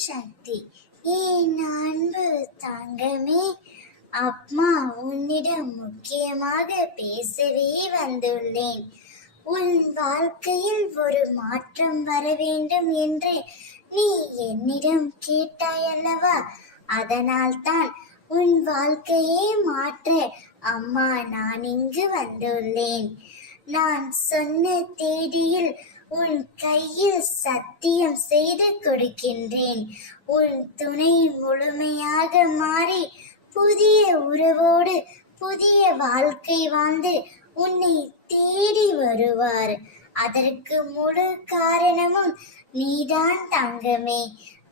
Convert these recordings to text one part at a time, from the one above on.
சக்தி. என் அன்பு தங்கமே, அம்மா உன்னிடம் முக்கியமாக பேசவே வந்துள்ளேன். உன் வாழ்க்கையில் ஒரு மாற்றம் வர வேண்டும் என்று நீ என்னிடம் கேட்டாய் அல்லவா? அதனால்தான் உன் வாழ்க்கையே மாற்ற அம்மா நான் இங்கு வந்துள்ளேன். நான் சொன்ன தேதியில் உன் கையில் சத்தியம் செய்து கொடுக்கின்றேன். உன் துணை முழுமையாக மாறி புதிய உறவோடு புதிய வாழ்க்கை வாழ்ந்து உன்னை தேடி வருவார். அதற்கு முழு காரணமும் நீதான் தங்கமே.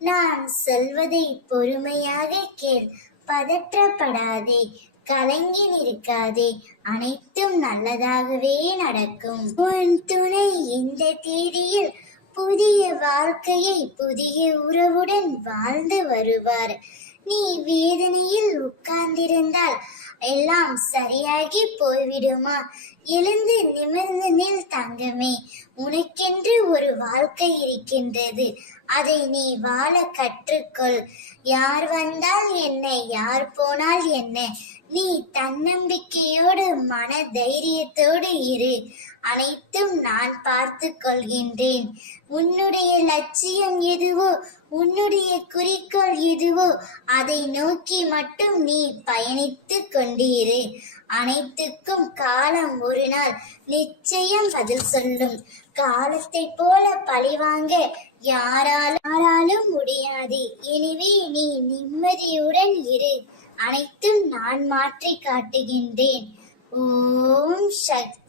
நான் சொல்வதை பொறுமையாக கேள். பதற்றப்படாதே, கலங்கி நிற்காதே. அனைத்தும் நல்லதாகவே நடக்கும். உன் துணை இந்த தேதியில் புதிய வாழ்க்கையை புதிய உறவுடன் வாழ்ந்து வருவார். நீ வேதனையில் உட்கார்ந்திருந்தால் எல்லாம் சரியாகி போய்விடுமா? எழுந்து நிமிர்ந்து நில் தங்கமே. உனக்கென்று ஒரு வாழ்க்கை இருக்கின்றது. அதை நீ வாழ கற்றுக்கொள். யார் வந்தால் என்ன, யார் போனால் என்ன, நீ தன்னம்பிக்கையோடு மன தைரியத்தோடு இரு. அனைத்தும் நான் பார்த்து கொள்கின்றேன். உன்னுடைய லட்சியம் எதுவோ, உன்னுடைய குறிக்கோள் எதுவோ அதை நோக்கி மட்டும் நீ பயணித்து கொண்டிரு. அனைத்துக்கும் காலம் ஒரு நாள் நிச்சயம் பதில் சொல்லும். காலத்தை போல பழிவாங்க யாராலும் முடியாது. எனவே நீ நிம்மதியுடன் இரு. அனைத்தும் நான் மாற்றி காட்டுகின்றேன். ஓம் சக்தி.